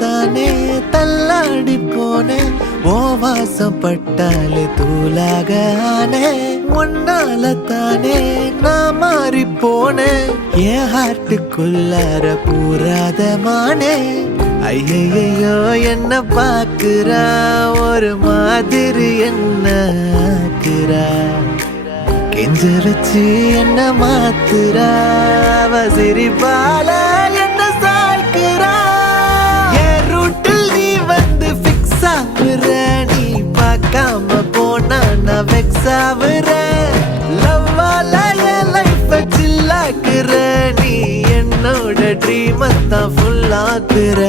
தானே தள்ளாடி போனேன் ஓ வாசம் பட்டாலே தூளாக ஆனே உன்னால தானே நான் மாறி போனேன் என் ஹார்ட்டுக்குள்ளார பூராத மானே ஐயையோ என்ன பாக்குறா ஒரு மாதிரி என்ன ஆக்குறா கெஞ்ச வச்சு என்ன மாத்துறா அவ சிரிப்பால என்ன சாய்க்கிறா என் ரூட்டில் நீ வந்து ஃபிக்ஸ் ஆகுற நீ பார்க்காம போனா நான் வெக்ஸ் ஆகுற லவ்வால என் லைஃப் சில்லாக்குற நீ என்னோட ட்ரீம் தான் ஃபுல் ஆக்குற